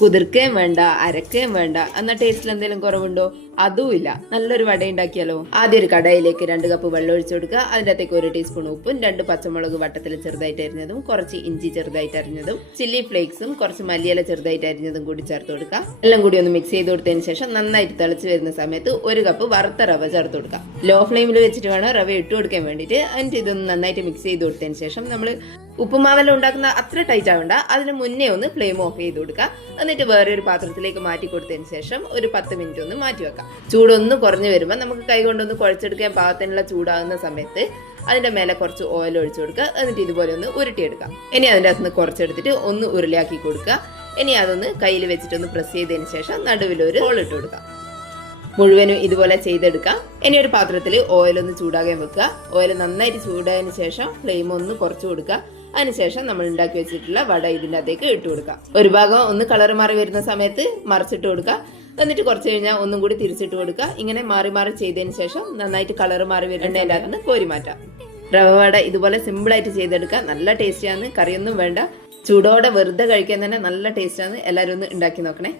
കുതിർക്കുകയും വേണ്ട, അരക്കുകയും വേണ്ട. എന്നാൽ ടേസ്റ്റിൽ എന്തെങ്കിലും കുറവുണ്ടോ? അതുമില്ല. നല്ലൊരു വട ഉണ്ടാക്കിയാലോ? ആദ്യം ഒരു കടായിലേക്ക് 2 കപ്പ് വെള്ളം ഒഴിച്ചു കൊടുക്കുക. അതിൻ്റെ അകത്തേക്ക് 1 ടീസ്പൂൺ ഉപ്പും 2 പച്ചമുളക് വട്ടത്തിൽ ചെറുതായിട്ട് അരിഞ്ഞതും കുറച്ച് ഇഞ്ചി ചെറുതായിട്ട് അരിഞ്ഞതും ചില്ലി ഫ്ലേക്സും കുറച്ച് മല്ലിയില ചെറുതായിട്ട് അരിഞ്ഞതും കൂടി ചേർത്ത് കൊടുക്കുക. എല്ലാം കൂടി ഒന്ന് മിക്സ് ചെയ്ത് കൊടുത്തതിന് ശേഷം നന്നായിട്ട് തിളച്ച് വരുന്ന സമയത്ത് 1 കപ്പ് വറുത്ത റവ ചേർത്ത് കൊടുക്കുക. ലോ ഫ്ലെയിമിൽ വെച്ചിട്ട് വേണം റവ ഇട്ട് കൊടുക്കാൻ വേണ്ടിയിട്ട്. എന്നിട്ട് ഇതൊന്ന് നന്നായിട്ട് മിക്സ് ചെയ്ത് കൊടുത്തതിന് ശേഷം നമ്മൾ ഉപ്പുമാവെല്ലാം ഉണ്ടാക്കുന്ന അത്ര ടൈറ്റ് ആവണ്ട, അതിന് മുന്നേ ഒന്ന് ഫ്ലെയിം ഓഫ് ചെയ്ത് കൊടുക്കുക. എന്നിട്ട് വേറെ ഒരു പാത്രത്തിലേക്ക് മാറ്റി കൊടുത്തതിന് ശേഷം ഒരു 10 മിനിറ്റ് ഒന്ന് മാറ്റി വെക്കാം. ചൂടൊന്ന് കുറഞ്ഞു വരുമ്പോൾ നമുക്ക് കൈ കൊണ്ടൊന്ന് കുഴച്ചെടുക്കാൻ പാകത്തിനുള്ള ചൂടാകുന്ന സമയത്ത് അതിന്റെ മേലെ കുറച്ച് ഓയിൽ ഒഴിച്ചു കൊടുക്കുക. എന്നിട്ട് ഇതുപോലെ ഒന്ന് ഉരുട്ടിയെടുക്കാം. ഇനി അതിൻ്റെ അകത്ത് നിന്ന് കുറച്ചെടുത്തിട്ട് ഒന്ന് ഉരുളയാക്കി കൊടുക്കുക. ഇനി അതൊന്ന് കയ്യിൽ വെച്ചിട്ടൊന്ന് പ്രസ് ചെയ്തതിന് ശേഷം നടുവിൽ ഒരു ഹോൾ ഇട്ട് കൊടുക്കാം. മുഴുവനും ഇതുപോലെ ചെയ്തെടുക്കാം. ഇനി ഒരു പാത്രത്തിൽ ഓയിൽ ഒന്ന് ചൂടാകാൻ വെക്കുക. ഓയിൽ നന്നായിട്ട് ചൂടായതിനു ശേഷം ഫ്ലെയിം ഒന്ന് കുറച്ച് കൊടുക്കുക. അതിനുശേഷം നമ്മൾ ഉണ്ടാക്കി വെച്ചിട്ടുള്ള വട ഇതിൻ്റെ അകത്തേക്ക് ഇട്ട് കൊടുക്കുക. ഒരു ഭാഗം ഒന്ന് കളർ മാറി വരുന്ന സമയത്ത് മറിച്ചിട്ട് കൊടുക്കുക. എന്നിട്ട് കുറച്ച് കഴിഞ്ഞാൽ ഒന്നും കൂടി തിരിച്ചിട്ട് കൊടുക്കുക. ഇങ്ങനെ മാറി മാറി ചെയ്തതിന് ശേഷം നന്നായിട്ട് കളർ മാറി വരുന്നതിൻ്റെ അകത്ത് നിന്ന് കോരി മാറ്റാം. റവ വട ഇതുപോലെ സിമ്പിളായിട്ട് ചെയ്തെടുക്കുക. നല്ല ടേസ്റ്റിയാണ്. കറിയൊന്നും വേണ്ട. ചൂടോടെ വെറുതെ കഴിക്കാൻ തന്നെ നല്ല ടേസ്റ്റാണ്. എല്ലാവരും ഒന്ന് ഉണ്ടാക്കി നോക്കണേ.